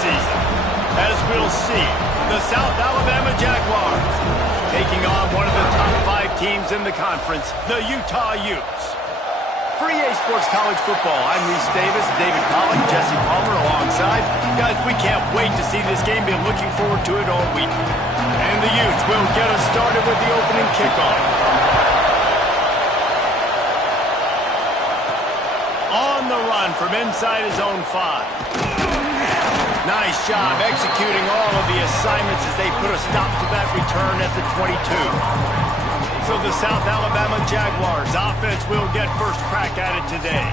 season. As we'll see, the South Alabama Jaguars taking on one of the top 5 teams in the conference, the Utah Utes. For EA Sports College Football, I'm Reese Davis, David Pollack, Jesse Palmer alongside. Guys, we can't wait to see this game. Been looking forward to it all week. And the Utes will get us started with the opening kickoff. On the run from inside his own 5. Nice job executing all of the assignments as they put a stop to that return at the 22. So the South Alabama Jaguars offense will get first crack at it today.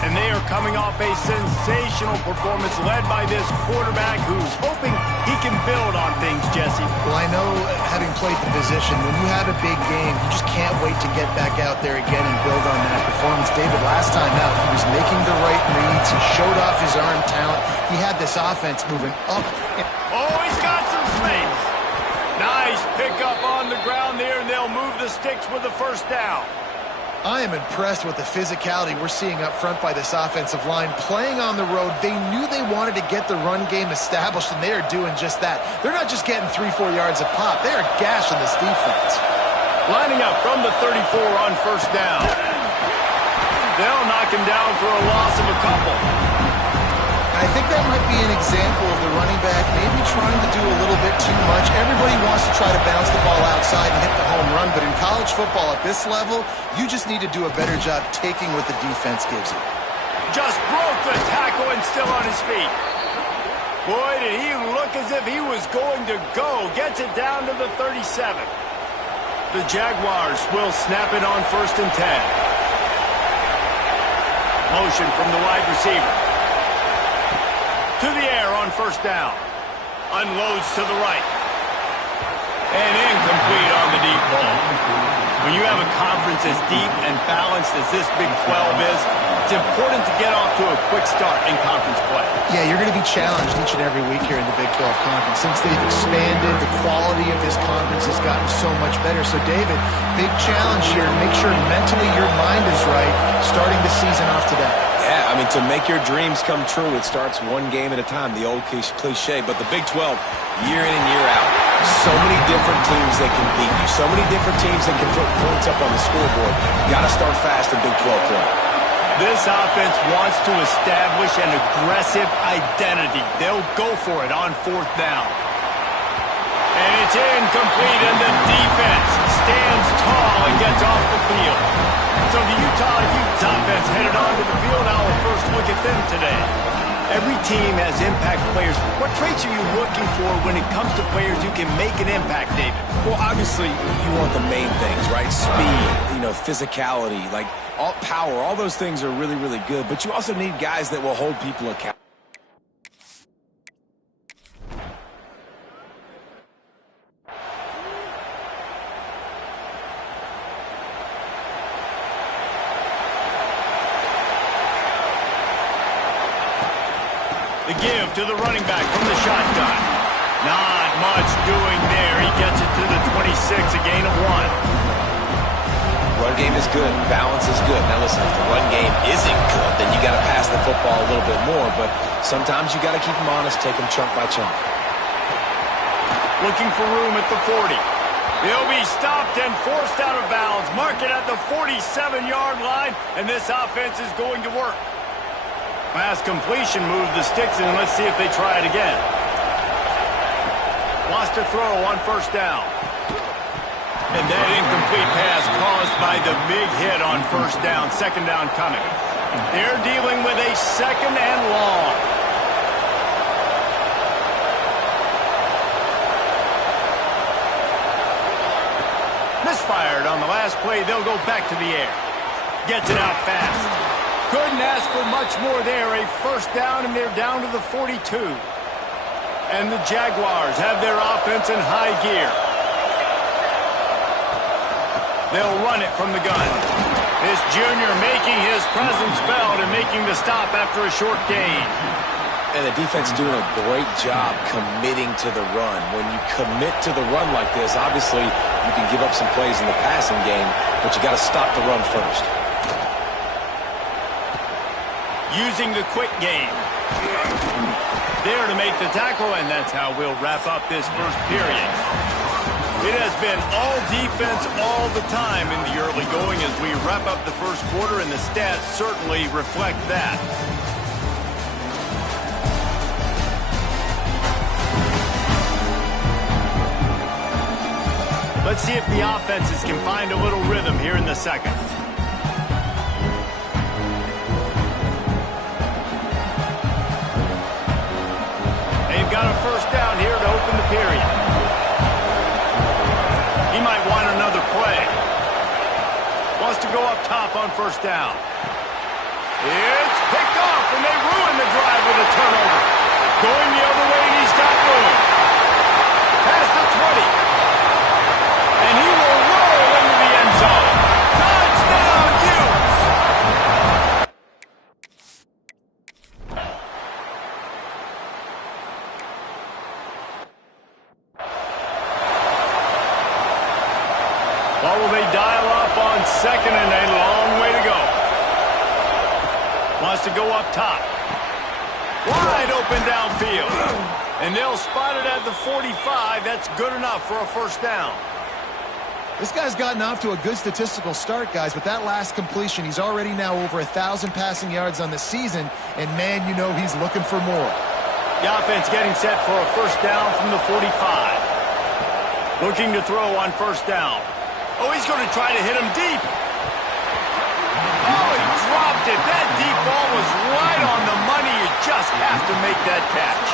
And they are coming off a sensational performance led by this quarterback who's hoping he can build on things, Jesse. Well, I know, having played the position, when you have a big game, you just can't wait to get back out there again and build on that performance. David, last time out, he was making the right reads. He showed off his arm talent. He had this offense moving up. Oh, he's got some space. Nice pickup on the ground there, and they'll move the sticks with the first down. I am impressed with the physicality we're seeing up front by this offensive line. Playing on the road, they knew they wanted to get the run game established, and they are doing just that. They're not just getting 3-4 yards a pop. They are gashing this defense. Lining up from the 34 on first down. They'll knock him down for a loss of a couple. I think that might be an example of the running back maybe trying to do a little bit too much. Everybody wants to try to bounce the ball outside and hit the home run, but in college football at this level, you just need to do a better job taking what the defense gives you. Just broke the tackle and still on his feet. Boy, did he look as if he was going to go. Gets it down to the 37. The Jaguars will snap it on 1st and 10. Motion from the wide receiver. To the air on first down. Unloads to the right. And incomplete on the deep ball. When you have a conference as deep and balanced as this Big 12 is, it's important to get off to a quick start in conference play. Yeah, you're going to be challenged each and every week here in the Big 12 Conference. Since they've expanded, the quality of this conference has gotten so much better. So, David, big challenge here. Make sure mentally your mind is right starting the season off today. Yeah, I mean, to make your dreams come true, it starts one game at a time, the old cliche. But the Big 12, year in and year out, so many different teams that can beat you, so many different teams that can put points up on the scoreboard. Got to start fast in Big 12 play. This offense wants to establish an aggressive identity. They'll go for it on 4th down. And it's incomplete, and the defense stands tall and gets off the field. So the Utah Utes offense headed onto the field. Now we'll first look at them today. Every team has impact players. What traits are you looking for when it comes to players who can make an impact, David? Well, obviously, you want the main things, right? Speed, physicality, like all power. All those things are really, really good. But you also need guys that will hold people accountable. The give to the running back from the shotgun. Not much doing there. He gets it to the 26, a gain of 1. Run game is good. Balance is good. Now listen, if the run game isn't good, then you got to pass the football a little bit more. But sometimes you got to keep them honest, take them chunk by chunk. Looking for room at the 40. They'll be stopped and forced out of bounds. Mark it at the 47-yard line, and this offense is going to work. Pass completion, move the sticks, and let's see if they try it again. Lost a throw on first down. And that incomplete pass caused by the big hit on first down. 2nd down coming. They're dealing with a 2nd and long. Misfired on the last play. They'll go back to the air. Gets it out fast. Couldn't ask for much more there. A first down, and they're down to the 42. And the Jaguars have their offense in high gear. They'll run it from the gun. This junior making his presence felt and making the stop after a short gain. And the defense doing a great job committing to the run. When you commit to the run like this, obviously you can give up some plays in the passing game, but you got to stop the run first. Using the quick game. there to make the tackle, and that's how we'll wrap up this first period. It has been all defense all the time in the early going as we wrap up the first quarter, and the stats certainly reflect that. Let's see if the offenses can find a little rhythm here in the second. They've got a first down here to open the period. He might want another play. Wants to go up top on first down. It's picked off, and they ruin the drive with a turnover. Going the other way, and he's got room. Past the 20. And he will roll into the end zone. Touchdown, Utes! What will they dial up on second, and a long way to go? Wants to go up top. Wide open downfield. And they'll spot it at the 45. That's good enough for a first down. This guy's gotten off to a good statistical start, guys, but that last completion, he's already now over 1,000 passing yards on the season, and man, you know he's looking for more. The offense getting set for a first down from the 45. Looking to throw on first down. Oh, he's going to try to hit him deep. Oh, he dropped it. That deep ball was right on the money. You just have to make that catch.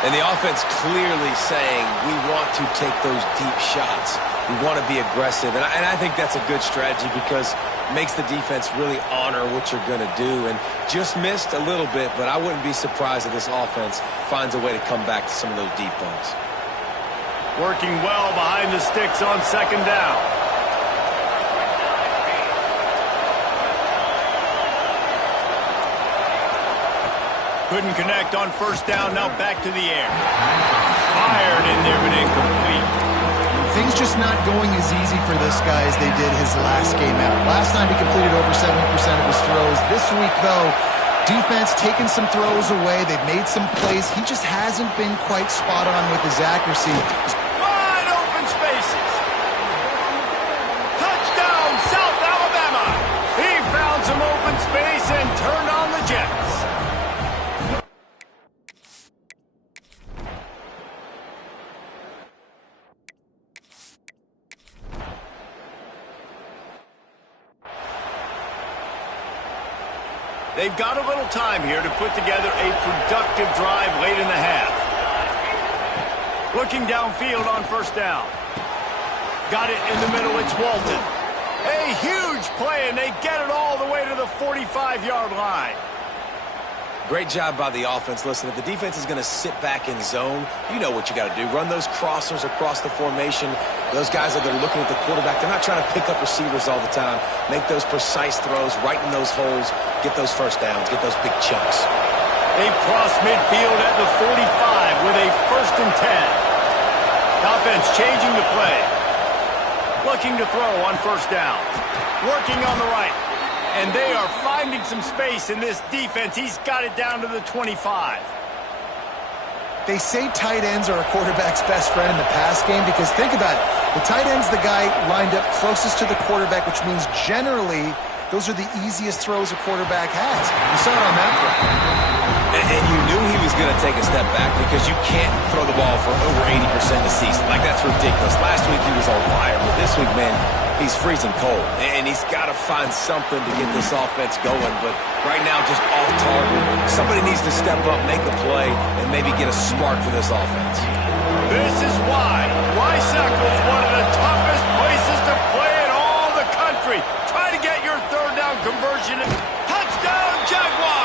And the offense clearly saying, we want to take those deep shots. We want to be aggressive. And I think that's a good strategy because it makes the defense really honor what you're going to do. And just missed a little bit, but I wouldn't be surprised if this offense finds a way to come back to some of those deep balls. Working well behind the sticks on second down. Couldn't connect on first down, now back to the air. Fired in there, but incomplete. Things just not going as easy for this guy as they did his last game out. Last time he completed over 70% of his throws. This week, though, defense taking some throws away. They've made some plays. He just hasn't been quite spot on with his accuracy. Wide open spaces. Touchdown, South Alabama. He found some open space and turned on the Jets. They've got a little time here to put together a productive drive late in the half. Looking downfield on first down. Got it in the middle, it's Walton. A huge play, and they get it all the way to the 45-yard line. Great job by the offense. Listen, if the defense is going to sit back in zone, you know what you got to do. Run those crossers across the formation. Those guys that are looking at the quarterback, they're not trying to pick up receivers all the time. Make those precise throws, right in those holes, get those first downs, get those big chunks. They cross midfield at the 45 with a 1st and 10. Offense changing the play. Looking to throw on first down. Working on the right. And they are finding some space in this defense. He's got it down to the 25. They say tight ends are a quarterback's best friend in the pass game because think about it. The tight end's the guy lined up closest to the quarterback, which means generally those are the easiest throws a quarterback has. You saw it on that play. And you knew he was going to take a step back because you can't throw the ball for over 80% a season. Like, that's ridiculous. Last week he was on fire, but this week, man, he's freezing cold. And he's got to find something to get this offense going. But right now, just off target. Somebody needs to step up, make a play, and maybe get a spark for this offense. This is why Rice-Eccles is one of the toughest places to play in all the country. Try to get your third down conversion. Touchdown, Jaguars!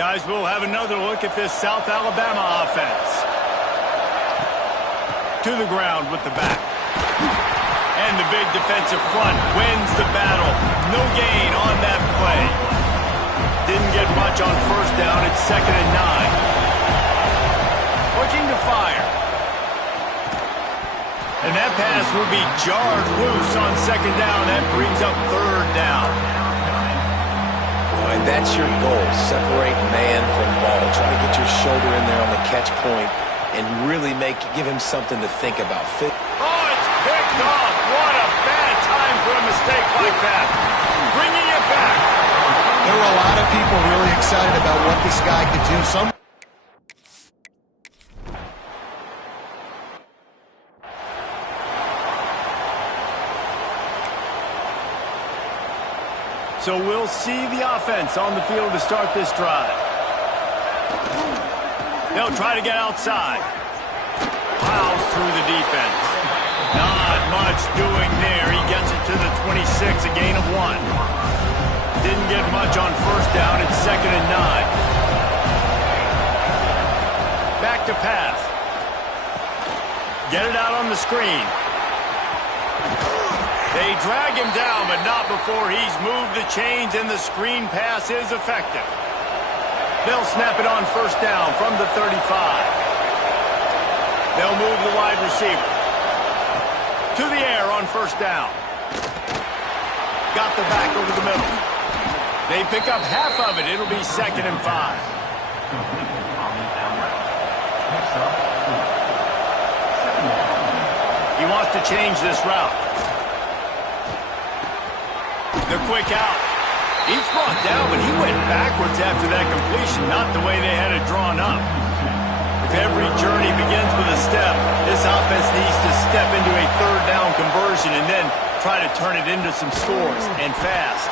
Guys, we'll have another look at this South Alabama offense. To the ground with the back. And the big defensive front wins the battle. No gain on that play. Didn't get much on first down. It's 2nd and 9. Looking to fire. And that pass will be jarred loose on 2nd down. That brings up 3rd down. And that's your goal. Separate man from ball. Try to get your shoulder in there on the catch point and really give him something to think about. Oh, it's picked off. What a bad time for a mistake like that. Bringing it back. There were a lot of people really excited about what this guy could do. So we'll see the offense on the field to start this drive. They'll try to get outside. Plows through the defense. Not much doing there. He gets it to the 26, a gain of 1. Didn't get much on first down. It's 2nd and 9. Back to pass. Get it out on the screen. They drag him down, but not before he's moved the chains, and the screen pass is effective. They'll snap it on first down from the 35. They'll move the wide receiver. To the air on first down. Got the back over the middle. They pick up half of it. It'll be 2nd and 5. He wants to change this route. The quick out. He's brought down, but he went backwards after that completion, not the way they had it drawn up. If every journey begins with a step, this offense needs to step into a 3rd down conversion and then try to turn it into some scores, and fast.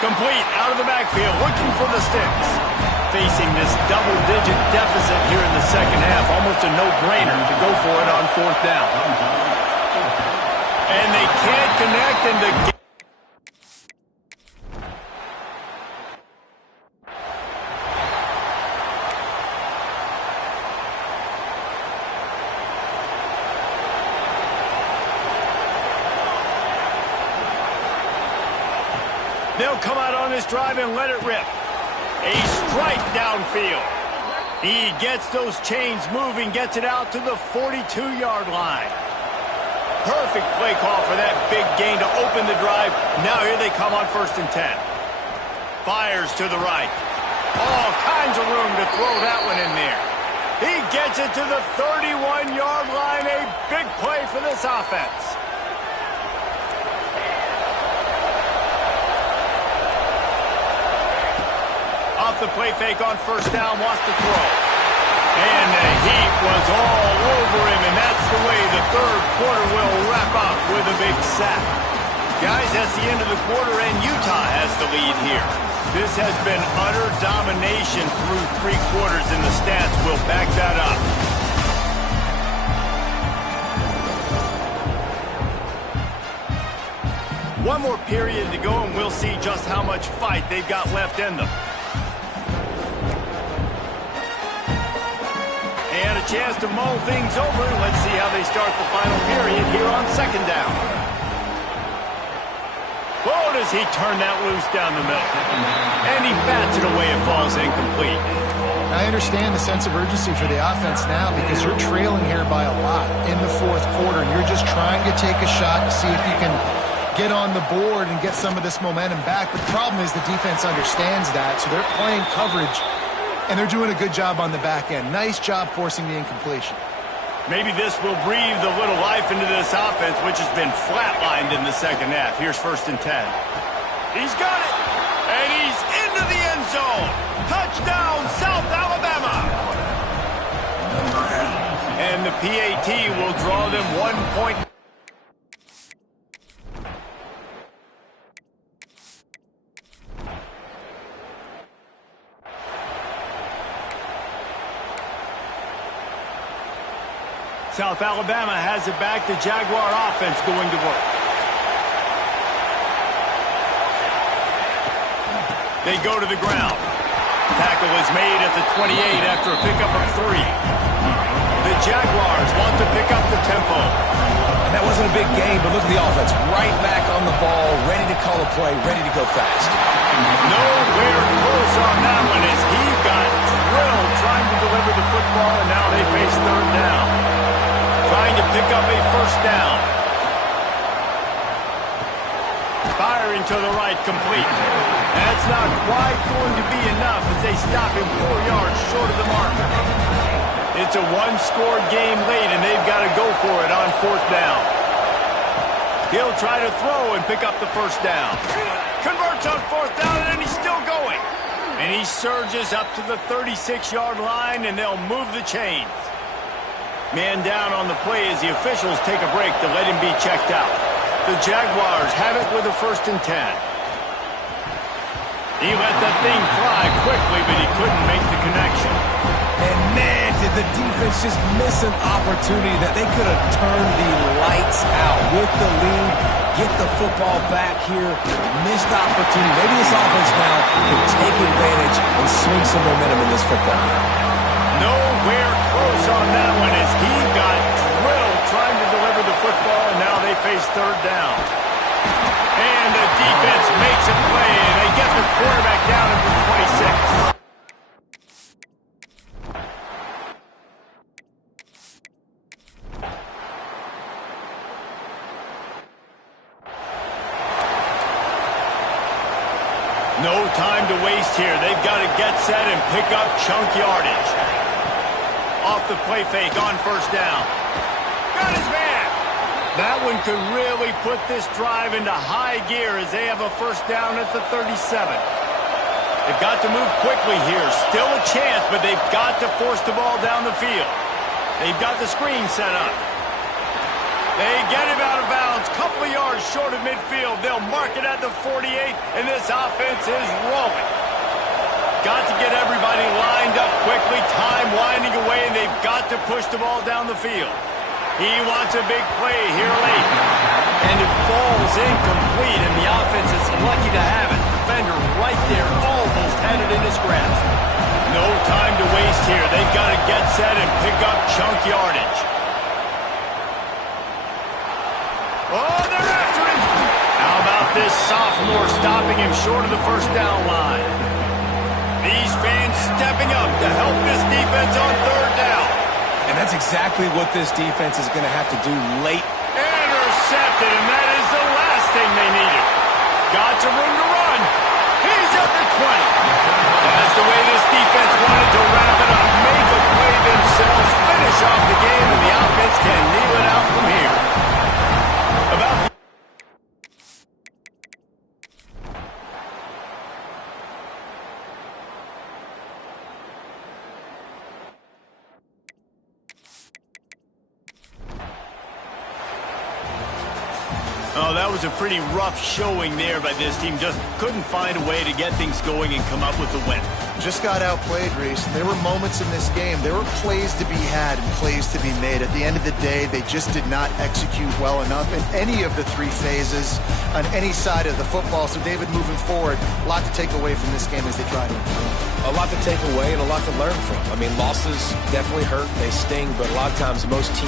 Complete out of the backfield, looking for the sticks. Facing this double-digit deficit here in the second half, almost a no-brainer to go for it on 4th down. And they can't connect, and the they'll come out on this drive and let it rip. A strike downfield. He gets those chains moving, gets it out to the 42-yard line. Perfect play call for that big gain to open the drive. Now here they come on 1st and 10. Fires to the right. All kinds of room to throw that one in there. He gets it to the 31-yard line. A big play for this offense. Off the play fake on first down, wants to throw. And the heat was all over him, and that's the way the 3rd quarter will wrap up with a big sack. Guys, that's the end of the quarter, and Utah has the lead here. This has been utter domination through 3 quarters, and the stats will back that up. One more period to go, and we'll see just how much fight they've got left in them. And a chance to mull things over. Let's see how they start the final period here on 2nd down. Oh, does he turn that loose down the middle. And he bats it away. It falls incomplete. I understand the sense of urgency for the offense now because you're trailing here by a lot in the 4th quarter, and you're just trying to take a shot to see if you can get on the board and get some of this momentum back. But the problem is the defense understands that, so they're playing coverage, and they're doing a good job on the back end. Nice job forcing the incompletion. Maybe this will breathe a little life into this offense, which has been flatlined in the second half. Here's 1st and 10. He's got it, and he's into the end zone. Touchdown, South Alabama. And the PAT will draw them 1 point. South Alabama has it back. The Jaguar offense going to work. They go to the ground. Tackle tackle is made at the 28 after a pickup of 3. The Jaguars want to pick up the tempo. And that wasn't a big game, but look at the offense. Right back on the ball, ready to call a play, ready to go fast. Nowhere close on that one as he got drilled trying to deliver the football, and now they face third down. Trying to pick up a first down. Firing to the right, complete. That's not quite going to be enough as they stop him 4 yards short of the mark. It's a one-score game late, and they've got to go for it on fourth down. He'll try to throw and pick up the first down. Converts on fourth down, and he's still going. And he surges up to the 36-yard line, and they'll move the chains. Man down on the play as the officials take a break to let him be checked out. The Jaguars have it with a 1st and 10. He let that thing fly quickly, but he couldn't make the connection. And man, did the defense just miss an opportunity that they could have turned the lights out with the lead, get the football back here. Missed opportunity. Maybe this offense now can take advantage and swing some momentum in this football game. Nowhere close on that one as he got drilled trying to deliver the football, and now they face third down. And the defense makes a play, and they get the quarterback down at the 26. No time to waste here. They've got to get set and pick up chunk yardage. Off the play fake on first down. Got his man. That one could really put this drive into high gear as they have a first down at the 37. They've got to move quickly here. Still a chance, but they've got to force the ball down the field. They've got the screen set up. They get him out of bounds, couple of yards short of midfield. They'll mark it at the 48, and this offense is rolling. Got to get everybody lined up quickly, time winding away, and they've got to push the ball down the field. He wants a big play here late. And it falls incomplete, and the offense is lucky to have it. Defender right there almost had it in his grasp. No time to waste here. They've got to get set and pick up chunk yardage. Oh, they're after him. How about this sophomore stopping him short of the first down line? These fans stepping up to help this defense on third down. And that's exactly what this defense is going to have to do late. Intercepted, and that is the last thing they needed. Got some room to run. He's at the 20. That's the way this defense wanted to wrap it up. Make a play themselves, finish off the game, and the offense can kneel it out from here. About Oh, that was a pretty rough showing there by this team. Just couldn't find a way to get things going and come up with the win. Just got outplayed, Reese. There were moments in this game. There were plays to be had and plays to be made. At the end of the day, they just did not execute well enough in any of the 3 phases on any side of the football. So, David, moving forward, a lot to take away from this game as they try to improve. A lot to take away and a lot to learn from. I mean, losses definitely hurt. They sting, but a lot of times most teams